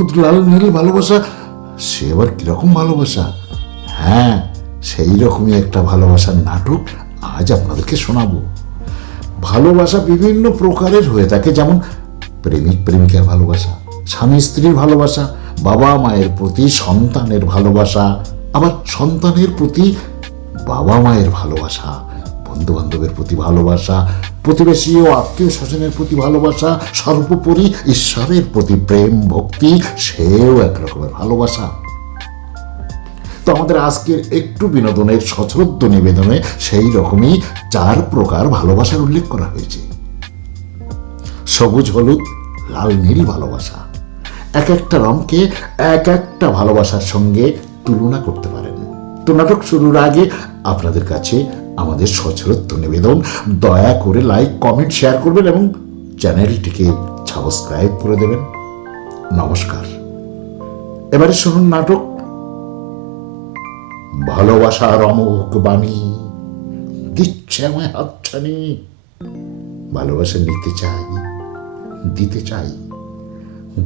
হলুদ, লাল, নীল ভালোবাসা, সে আবার কীরকম ভালোবাসা? হ্যাঁ সেই রকমই একটা ভালোবাসার নাটক আজ আপনাদেরকে শোনাবো। ভালোবাসা বিভিন্ন প্রকারের হয়ে থাকে, যেমন প্রেমিক, প্রেমিকার ভালোবাসা, স্বামী, স্ত্রীর ভালোবাসা, বাবা মায়ের প্রতি সন্তানের ভালোবাসা, আবার সন্তানের প্রতি বাবা মায়ের ভালোবাসা। বন্ধু বান্ধবের প্রতি ভালোবাসা, প্রতিবেশী ও আত্মীয় স্বজনের প্রতি ভালোবাসা, সর্বোপরি ঈশ্বরের প্রতি প্রেম, ভক্তি, সেও এক রকমের ভালোবাসা। তো আমাদের আজকের একটু বিনোদনের সশ্রদ্ধ নিবেদনে সেই রকমই চার প্রকার ভালোবাসার উল্লেখ করা হয়েছে। সবুজ, হলুদ, লাল, নীল ভালোবাসা। এক একটা রঙকে এক একটা ভালোবাসার সঙ্গে তুলনা করতে পারেন। তো নাটক শুরুর আগে আপনাদের কাছে আমাদের সচরত্ব নিবেদন। দয়া করে লাইক কমেন্ট শেয়ার করবেন এবং চ্যানেলটিকে সাবস্ক্রাইব করে দেবেন। নমস্কার। এবারে শুনুন নাটক। ভালোবাসার অমুক বাণী। দিচ্ছে আমায় হাতছানি। ভালোবাসা নিতে চাই, দিতে চাই।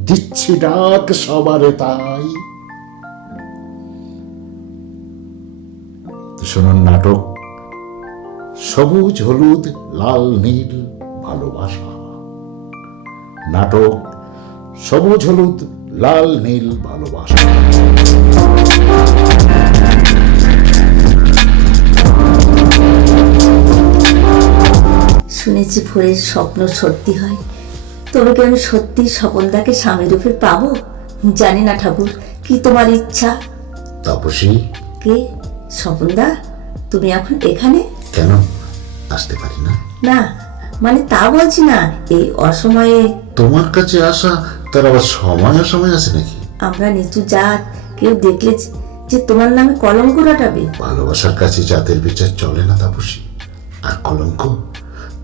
দিচ্ছি ডাক সবারে তাই। শুনুন নাটক। সবুজ হলুদ লাল নীল ভালোবাসা। নাটক সবুজ হলুদ লাল নীল ভালোবাসা। শুনেছি ভোরের স্বপ্ন সত্যি হয়। তবে কি আমি সত্যি স্বপনদাকে স্বামী রূপে পাবো? জানি না ঠাকুর কি তোমার ইচ্ছা? তাপসী কে? স্বপনদা তুমি এখন এখানে? কেন? আসতে পারি না? না মানে তা বলছি না এই অসময়ে। তোমার কাছে আসা তার আবার সময় অসময় আছে নাকি? আমরা নিচু জাত কেউ দেখলে যে- তোমার নামে কলঙ্ক রটাবে। ভালোবাসার কাছে জাতের বিচার চলে না তাপসী আর কলঙ্ক?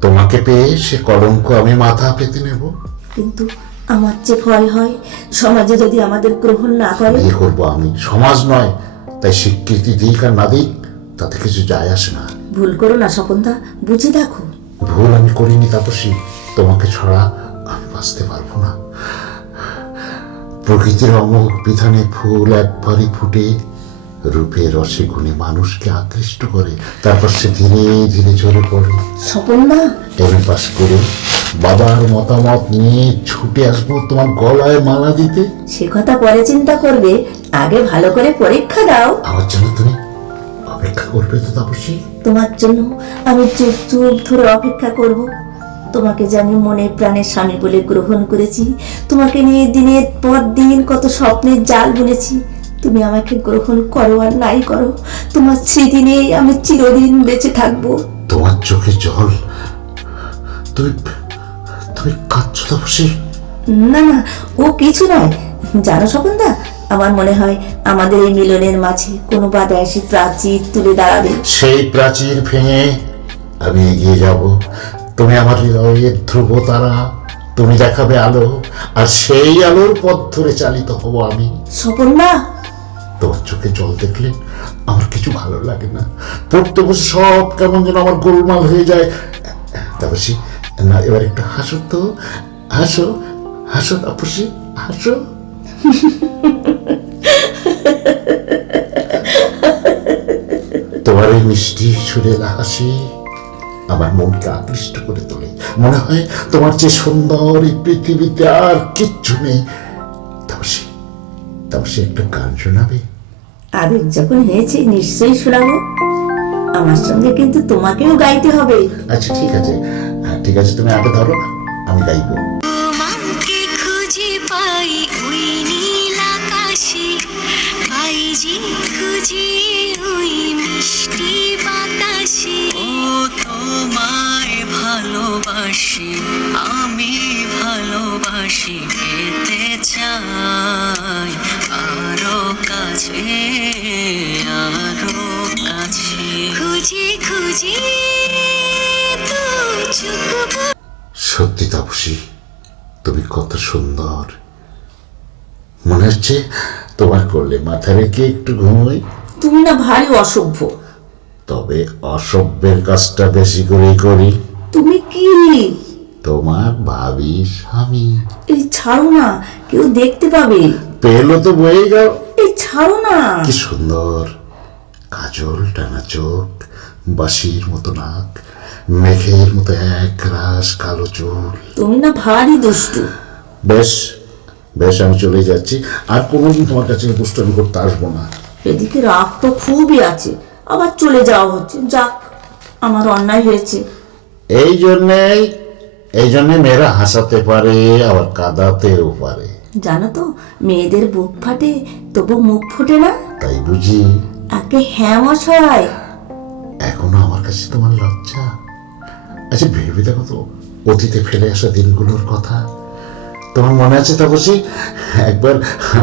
তোমাকে পেয়ে সে কলঙ্ক আমি মাথা পেতে নেব। কিন্তু আমার যে ভয় হয় সমাজে যদি আমাদের গ্রহণ না করে। বিয়ে করব আমি। সমাজ নয় তাই স্বীকৃতি দিক আর না দিক তাতে কিছু যায় আসে না। ভুল করো না স্বপনদা বুঝে দেখো। ভুল আমি করিনি তাপসী তোমাকে ছড়া আমি বাঁচতে পারব না। প্রকৃতির অমোঘ বিধানে ফুল একবারই ফুটে রূপে রসে গুণে মানুষকে আকৃষ্ট করে তারপর সে ধীরে ধীরে ঝরে পড়ে। স্বপনদা এম পাস করে বাবার মতামত নিয়ে ছুটে আসব তোমার গলায় মালা দিতে। সে কথা পরে চিন্তা করবে আগে ভালো করে পরীক্ষা দাও। আমার জন্য তুমি অপেক্ষা করবে তো তাপসী। তোমার জন্য আমি চুপ চুপ ধরে অপেক্ষা করব। তোমাকে যে আমি মনে প্রাণে স্বামী বলে গ্রহণ করেছি। তোমাকে নিয়ে দিনের পর দিন কত স্বপ্নের জাল বুনেছি। তুমি আমাকে গ্রহণ করো আর নাই করো। তোমার স্মৃতি আমি চিরদিন বেঁচে থাকব। তোমার চোখে জল। তুমি তুমি কাঁদছো তাপসী। না না ও কিছু নয়। জানো স্বপনদা আমার মনে হয় আমাদের এই মিলনের মাঝে কোনো বাধা এসে প্রাচীর তুলে দাঁড়াবে। সেই প্রাচীর ভেঙে আমি এগিয়ে যাব। তুমি আমার হৃদয়ের ধ্রুব তারা তুমি দেখাবে আলো আর সেই আলোর পথ ধরে চালিত হব আমি। স্বপনদা তোমার চোখে জল দেখলে আমার কিছু ভালো লাগে না। পড়তে বসে সব কেমন যেন আমার গোলমাল হয়ে যায়। তাপসী না এবার একটু হাসো তো। হাসো হাসো তাপসী হাসো। তোমার এই মিষ্টি সুরেলা হাসি আমার মনকে আকৃষ্ট করে তোলে। মনে হয় তোমার যে সুন্দর এই পৃথিবীতে আর কিচ্ছু নেই। তাপসী তাপসী একটা গান শোনাবে। আবেগ যখন হয়েছে নিশ্চয়ই শোনাবো। আমার সঙ্গে কিন্তু তোমাকেও গাইতে হবে। আচ্ছা ঠিক আছে। ঠিক আছে তুমি আগে ধরো আমি গাইবো। ভালোবাসি আমি ভালোবাসি পেতে চাই আরও কাছে আরও কাছে। খুঁজে খুঁজে সত্যি তাপসী তুমি কত সুন্দর। মনে হচ্ছে তোমার করলে মাথা রেখে একটু ঘুমোই। তুমি না ভারী অসভ্য। তবে অসভ্যের কাজটা বেশি করেই করি। তুমি কি তোমার ভাবি স্বামী। এই ছাড়ো না কেউ দেখতে পাবে। পেল তো বয়ে গেল। এই ছাড়ো না। কি সুন্দর। কাজল টানা চোখ বাঁশির মতো নাক মেঘের মতো এক রাস কালো চুল। তুমি না ভারী দুষ্টু। বেশ বেশ আমি চলে যাচ্ছি। আর কোনোদিন তোমার কাছে দুষ্টামি করতে আসব না। এদিকে রাগ তো খুবই আছে। আবার চলে যাওয়া হচ্ছে। যাক আমার অন্যায় হয়েছে। এই জন্যেই এই জন্যে মেয়েরা হাসাতে পারে আবার কাঁদাতেও পারে। জানো তো মেয়েদের বুক ফাটে তবু মুখ ফোটে না? তাই বুঝি। আগে হ্যাঁ মশাই। এখনও আমার কাছে তোমার লজ্জা? আচ্ছা ভেবে দেখো তো অতীতে ফেলে আসা দিনগুলোর কথা। তোমার মনে আছে তা বসি একবার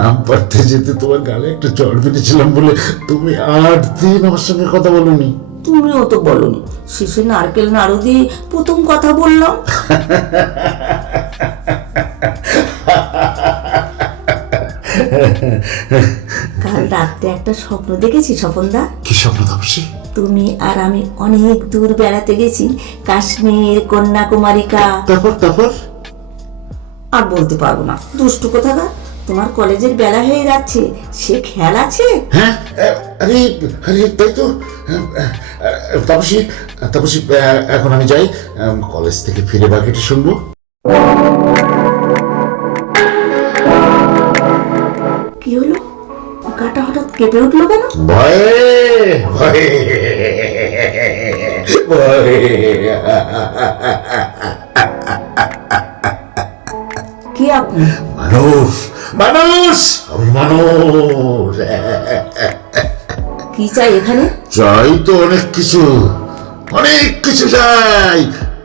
আম পাড়তে যেতে তোমার গালে একটা জল পেরেছিলাম বলে তুমি আট দিন আমার সঙ্গে কথা বলনি। তুমিও তো বলনি শেষে নারকেল নাড়ু দিয়ে প্রথম কথা বললাম। কাল রাত্রে একটা স্বপ্ন দেখেছি স্বপনদা। কি স্বপ্ন তাপসী? তুমি আর আমি অনেক দূর বেড়াতে গেছি কাশ্মীর কন্যাকুমারিকা। তারপর তারপর? আর বলতে পারব না দুষ্টু কোথাকার? তোমার কলেজের বেলা হয়ে যাচ্ছে। সে খেয়াল আছে? হ্যাঁ আরে আরে তাই তো। তাপসী তাপসী আহ, এখন আমি যাই। কলেজ থেকে ফিরে বাকিটা শুনব। কি হলো? গাটা হঠাৎ কেঁপে উঠল কেন? ভয়ে ভয়ে ভয়ে। কি আপনি? মানুষ মানুষ আমি মানুষ কি চাই এখানে? চাই তো অনেক কিছু অনেক কিছু চাই।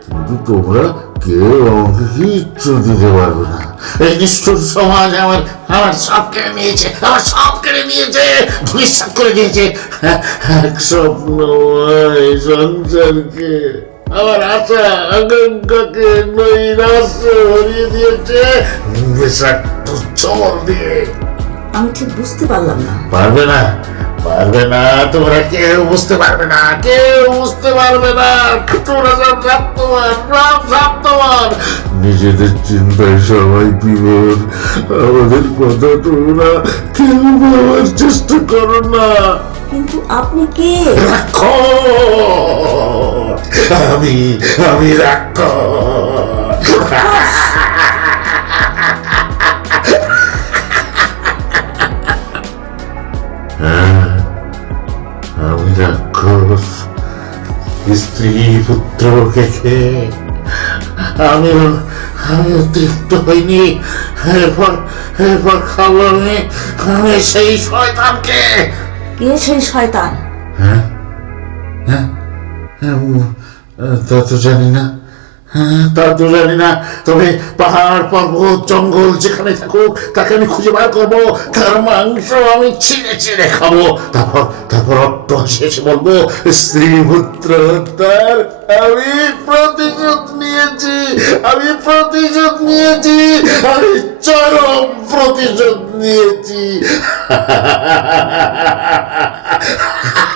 কিন্তু তোমরা কেউ আমাকে কিচ্ছু দিতে পারবে না। এই নিষ্ঠুর সমাজ আমার আমার সব কেড়ে নিয়েছে আমার সব কেড়ে নিয়েছে ধূলিসাৎ করে দিয়েছে। এক স্বপ্নময় সংসারকে। আমার আশা আকাঙ্ক্ষাকে নৈরাশ্য ভরিয়ে দিয়েছে। বিষাক্ত দিয়ে। আমি ঠিক বুঝতে পারলাম না। পারবে না পারবে না তোমরা কেউ বুঝতে পারবে না কেউ বুঝতে পারবে না। তোমরা সব স্বার্থবান সব স্বার্থবান নিজেদের চিন্তায় সবাই বিভোর। আমাদের কথা তোমরা কেউ ভাবার চেষ্টা করো না। কিন্তু আপনি কে? রাখো! আমি আমি রাখো আমি রাক্ষস স্ত্রী পুত্রকে খেয়ে আমিও আমিও তৃপ্ত হইনি এরপর এরপর খাব আমি আমি সেই শয়তানকে কে সেই শয়তান হ্যাঁ হ্যাঁ হ্যাঁ, তা জানি না। হ্যাঁ তা তো জানি না। তবে পাহাড়, পর্বত, জঙ্গল যেখানে থাকুক, তাকে আমি খুঁজে বার করব। তার মাংস আমি ছিঁড়ে ছিঁড়ে খাব। তারপর তারপর অট্ট শেষে বলব, স্ত্রী পুত্র হত্যার আমি প্রতিশোধ নিয়েছি। আমি প্রতিশোধ নিয়েছি। আমি চরম প্রতিশোধ নিয়েছি।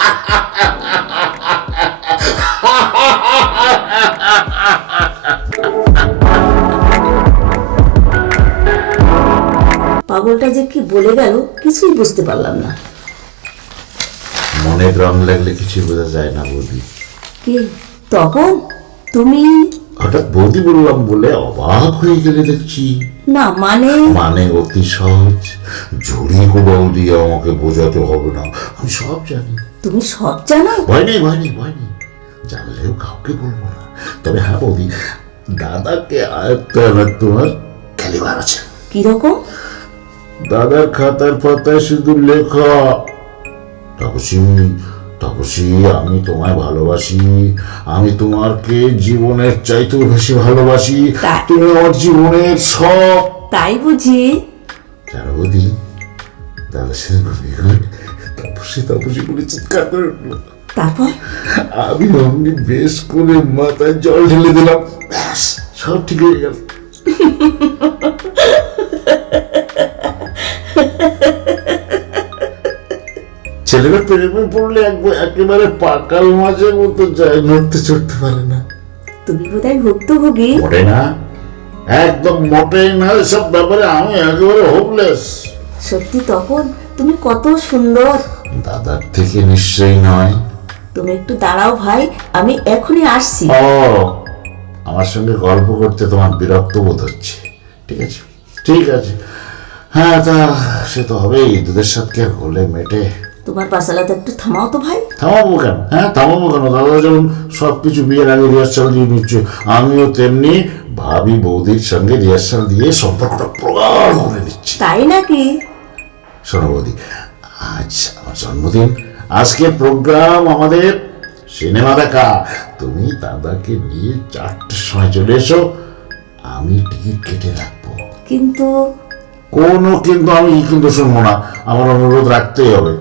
পাগলটা যে কি বলে গেল কিছুই বুঝতে পারলাম না। মনে রং লাগলে কিছু বোঝা যায় না বৌদি। কে? তখন তুমি? হঠাৎ বৌদি বললাম বলে অবাক হয়ে গেলে দেখছি। না মানে? মানে অতি সহজ। ঝুড়ি দিয়ে আমাকে বোঝাতে হবে না। আমি সব জানি। তুমি সব জানো? ভয় নেই ভয় নেই ভয় নেই। জানলেও কাউকে বলব না। তবে হ্যাঁ বৌদি দাদাকে আয়ত্ত আনার তোমার খেলিবার আছে। কীরকম? দাদার খাতার পাতায় শুধু লেখা তাপসী তাপসী আমি তোমায় ভালোবাসি আমি তোমাকে জীবনের চাইতেও বেশি ভালোবাসি তুমি আমার জীবনের সব তাই বুঝি। জানো বৌদি দাদা সে ঘুমিয়ে গেলে তাপসী তাপসী বলে চিৎকার করে উঠল। তারপর? আমি অমনি বেশ করে মাথায় জল ঢেলে দিলাম। ব্যাস সব ঠিক হয়ে গেল। ছেলেরা প্রেমে পড়লে একবার পাকাল মতো যায় নড়তে চড়তে পারে না। তুমি বোধহয় ভুক্তভোগী। না। একদম মোটেই না এসব ব্যাপারে আমি একেবারে হোপলেস সত্যি তখন তুমি কত সুন্দর। দাদার থেকে নিশ্চয়ই নয়। তুমি একটু দাঁড়াও ভাই আমি এখনই আসছি। ও আমার সঙ্গে গল্প করতে তোমার বিরক্ত বোধ হচ্ছে। ঠিক আছে? ঠিক আছে। হ্যাঁ তা সে তো হবেই। দুধের সাথে গোলে মেটে? তোমার পাশালাতে একটু থামাও তো ভাই। থামাবো কেন? হ্যাঁ থামাবো কেন? দাদা যেমন সব কিছু বিয়ের আগে রিহার্সাল দিয়ে নিচ্ছে আমিও তেমনি ভাবি বৌদির সঙ্গে রিহার্সাল দিয়ে সম্পর্কটা প্রগাঢ় করে নিচ্ছি। তাই নাকি? শোনো বৌদি আজ আমার জন্মদিন। আজকে প্রোগ্রাম আমাদের সিনেমা দেখা। তুমি দাদাকে নিয়ে চারটের সময় চলে এসো। আমি টিকিট কেটে রাখব। কিন্তু কোনো কিন্তু আমি কিন্তু শুনব না। আমার অনুরোধ রাখতেই হবে।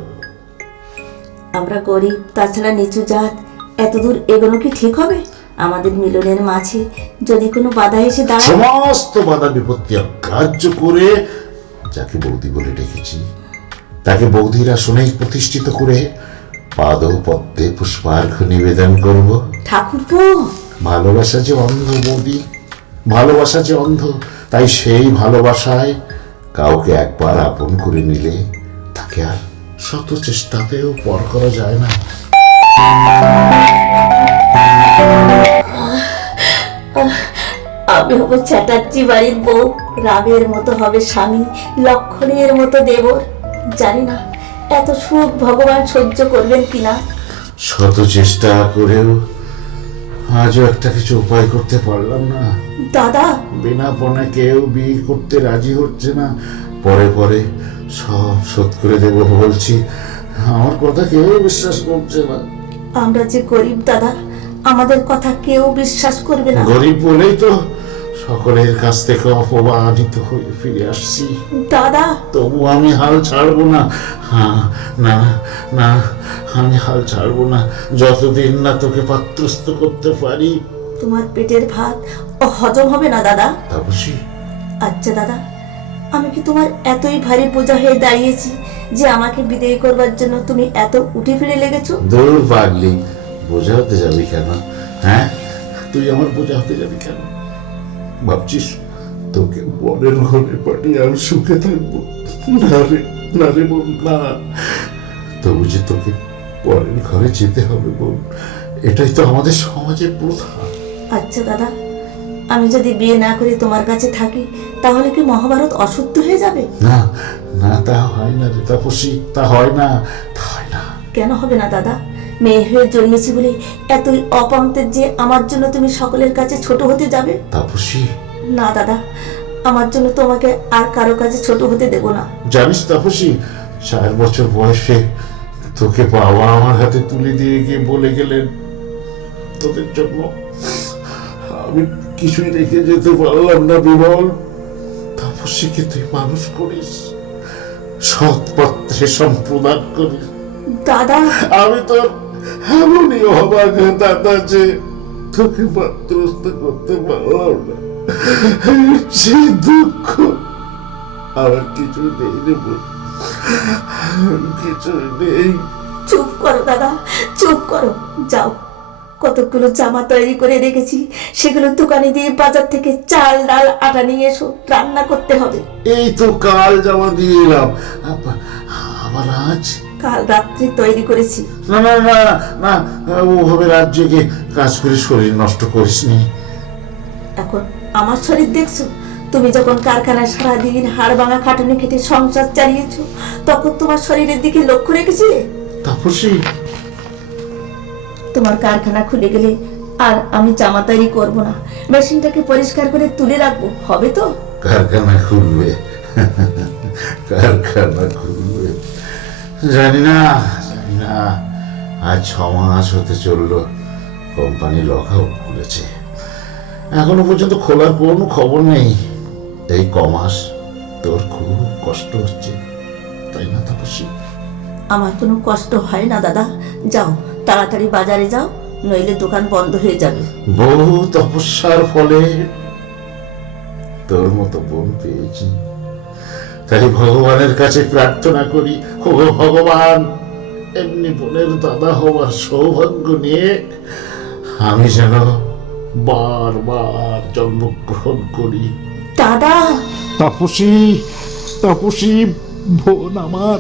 আমরা গরিব তাছাড়া নিচু জাত এত দূর এগোনো কি ঠিক হবে? আমাদের মিলনের মাঝে যদি কোনো বাধা এসে দাঁড়ায় সমস্ত বাধা বিপত্তি অগ্রাহ্য করে যাকে বৌদি বলে ডেকেছি তাকে বৌদিরা শুনেই প্রতিষ্ঠিত করে পাদ পদ্মে পুষ্পার্ঘ নিবেদন করব। ঠাকুরপো! ভালোবাসা যে অন্ধ বৌদি ভালোবাসা যে অন্ধ তাই সেই ভালোবাসায় কাউকে একবার আপন করে নিলে তাকে আর শত চেষ্টাতেও পর করা যায় না। আমি হব চ্যাটার্জি বাড়ির বউ রামের মতো হবে স্বামী লক্ষণের মতো দেবর। জানি না এত সুখ ভগবান সহ্য করবেন কিনা। শত চেষ্টা করেও আজও একটা কিছু উপায় করতে পারলাম না। দাদা। বিনা পণে কেউ বিয়ে করতে রাজি হচ্ছে না। পরে পরে সব শোধ করে দেবো বলছি। আমার কথা কেউ বিশ্বাস করছে না। আমরা যে গরিব দাদা আমাদের কথা কেউ বিশ্বাস করবে না। গরিব বলেই তো সকলের কাছ থেকে অপমানিত হয়ে ফিরে আসছি। দাদা। তবু আমি হাল ছাড়বো না। হ্যাঁ না না আমি হাল ছাড়বো না। যতদিন না তোকে পাত্রস্থ করতে পারি। তোমার পেটের ভাত হজম হবে না দাদা। তাপসী আচ্ছা দাদা আমি কি তোমার এতই ভারী বোঝা হয়ে দাঁড়িয়েছি যে আমাকে বিদায় করবার জন্য তুমি এত উঠে ফিরে লেগেছো? দূর পাগলি বোঝা হতে যাবি কেন? হ্যাঁ তুই আমার বোঝা হতে যাবি কেন? ভাবছিস? তোকে বরের ঘরে পাঠিয়ে আমি সুখে থাকব। না রে না রে বোন না। তবু যে তোকে পরের ঘরে যেতে হবে বোন এটাই তো আমাদের সমাজের প্রথা আচ্ছা দাদা আমি যদি বিয়ে না করে তোমার কাছে থাকি তাহলে কি মহাভারত অসত্য হয়ে যাবে? না না তা হয় না রে তাপসী তা হয় না তা হয় না। কেন হবে না দাদা? মেয়ে হয়ে জন্মেছি বলে এতই অপন্তের যে আমার জন্য তুমি সকলের কাছে ছোট হতে যাবে? তাপসী। না দাদা আমার জন্য তোমাকে আর কারও কাছে ছোট হতে দেব না। জানিস তাপসী চার বছর বয়সে তোকে বাবা আমার হাতে তুলে দিয়ে গিয়ে বলে গেলেন তোদের জন্য আমি কিছুই রেখে যেতে পারলাম না বিমল। তাপসীকে তুই মানুষ করিস সৎ পত্রে সম্প্রদান করিস। দাদা। আমি তো এমনই অবাক দাদা যে তোকে পাত্রস্থ করতে পারলাম না দুঃখ আমার কিছু নেই রে। কিছু নেই চুপ করো দাদা চুপ করো। যাও। কতগুলো জামা তৈরি করে রেখেছি। সেগুলো দোকানে দিয়ে বাজার থেকে চাল ডাল আটা নিয়ে এসো। রান্না করতে হবে। এই তো কাল জামা দিয়ে এলাম। আজ কাল রাত্রি তৈরি করেছি। না না না না ওভাবে রাজ্যকে কাজ করে শরীর নষ্ট করিস নি এখন আমার শরীর দেখছ? তুমি যখন কারখানায় সারাদিন হাড় ভাঙা খাটুনি খেটে সংসার চালিয়েছো তখন তোমার শরীরের দিকে লক্ষ্য রেখেছিলে? তাপসী তোমার কারখানা খুলে গেলে আর আমি জামা তৈরি করব না। মেশিনটাকে পরিষ্কার করে তুলে রাখব হবে তো? কারখানা খুলবে। কারখানা খুলবে। জানি না জানি না। আজ ছ মাস হতে চলল কোম্পানি লক আউট খুলেছে এখনও পর্যন্ত খোলার কোনো খবর নেই। এই ক মাস তোর খুব কষ্ট হচ্ছে তাই না তাপসী? আমার কোনো কষ্ট হয় না দাদা। যাও তাড়াতাড়ি বাজারে যাও নইলে দোকান বন্ধ হয়ে যাবে। বহু তপস্যার ফলে তোর মতো বোন পেয়েছি। তাই ভগবানের কাছে প্রার্থনা করি ও ভগবান এমনি বোনের দাদা হওয়ার সৌভাগ্য নিয়ে আমি যেন বারবার জন্মগ্রহণ করি। দাদা! তপসী তপসী বোন আমার